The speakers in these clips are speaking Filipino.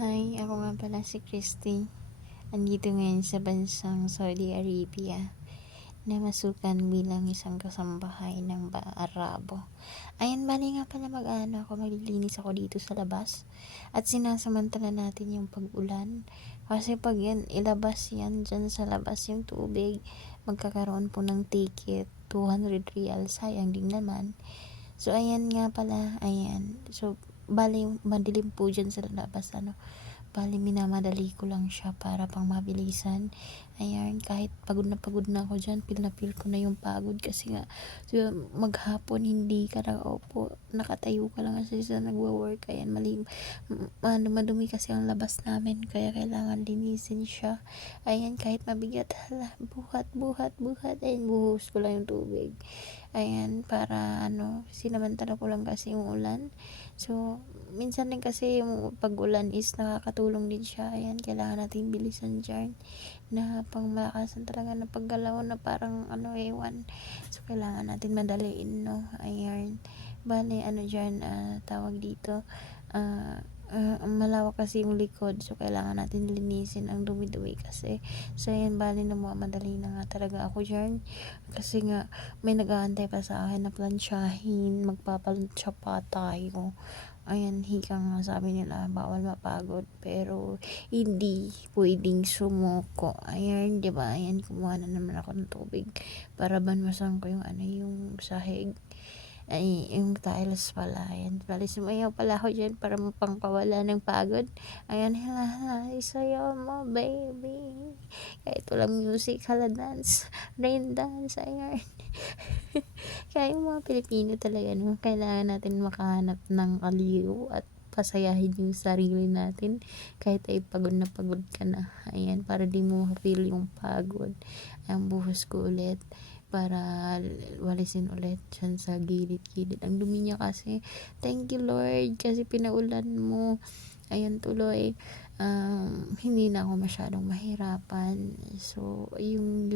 Hi, ako nga pala si Christy. Andito ngayon sa bansang Saudi Arabia na masukan bilang isang kasambahay ng Arabo. Ayan, bali nga pala ako, maglilinis ako dito sa labas at sinasamantala natin yung pag-ulan kasi pag yan, ilabas yan dyan sa labas yung tubig, magkakaroon po ng ticket, 200 real, sayang din naman. So, ayan nga pala, ayan. So, bali, madilim po dyan sa labas, bali minamadali ko lang siya para pang mabilisan. Ayan, kahit pagod na ako dyan, feel na feel ko na yung pagod kasi nga, so, maghapon hindi ka nakaupo, nakatayo ka lang kasi sa nagwo-work. Ayan, madumi kasi ang labas namin, kaya kailangan linisin siya. Ayan, kahit mabigat, buhat, ayan, buhos ko lang yung tubig. Ayan, para sinamantala ko lang kasi yung ulan. So, minsan din kasi yung pag-ulan is nakakatulong din siya. Ayan, kailangan natin bilisan dyan na pang malakasan talaga na paggalaw na parang ewan. So, kailangan natin madaliin, no? Ayan. Bale, dyan, tawag dito, malawak kasi yung likod, so kailangan natin linisin ang dumi-dumi kasi. So ayan, bali na madali na nga talaga ako dyan kasi nga may nag-aantay pa sa akin na plansyahin, magpaplansya pa tayo. Ayan, hika nga, sabi nila bawal mapagod pero hindi pwedeng sumuko. Ayan, diba? Ayan, kumuha na naman ako ng tubig para banwasan ko yung yung sahig, ay yung tiles pala. Ayan, bali sumayaw pala ako dyan para mapangpawala ng pagod. Ayan, hala, isayaw mo baby, kahit walang music, hala, dance, rain dance. Ayan. Kaya yung mga Pilipino talaga, no, kailangan natin makahanap ng aliw at pasayahin yung sarili natin kahit ay pagod na pagod ka na. Ayan, para di mo feel yung pagod. Ang buhos ko ulit para walisin ulit dyan sa gilid-gilid. Ang dumi niya kasi. Thank you Lord kasi pinaulan mo. Ayan, tuloy, hindi na ako masyadong mahirapan. So yung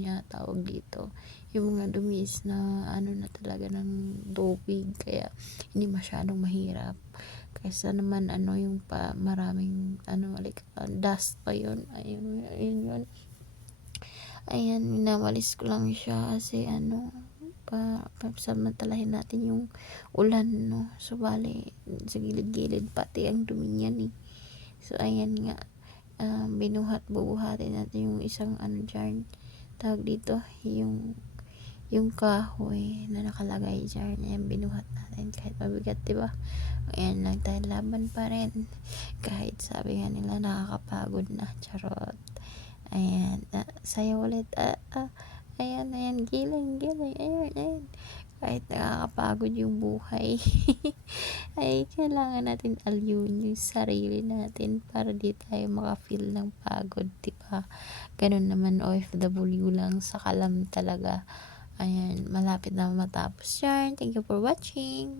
niya, tawag dito, yung mga dumis na na talaga ng tubig, kaya hindi masyadong mahirap. Kaysa naman yung pa maraming like dust pa yun. Ayun yun. Ayan, minawalis ko lang siya kasi samantalahin natin yung ulan, no. So bale sa gilid-gilid pati ang dumi niyan eh. So ayan nga, bubuhatin natin yung isang dyan, tawag dito, yung kahoy na nakalagay dyan. Ayan, binuhat natin kahit mabigat, diba? Ayan lang tayo, laban pa rin kahit sabi nga nila nakakapagod na, charot. Ayan, sayo ulit, ayan, giling, ayan, kahit nakakapagod yung buhay. Ay, kailangan natin alyun yung sarili natin para di tayo maka-feel ng pagod, diba? Ganun naman OFW lang sa kalam talaga. Ayan, malapit na matapos yan. Thank you for watching.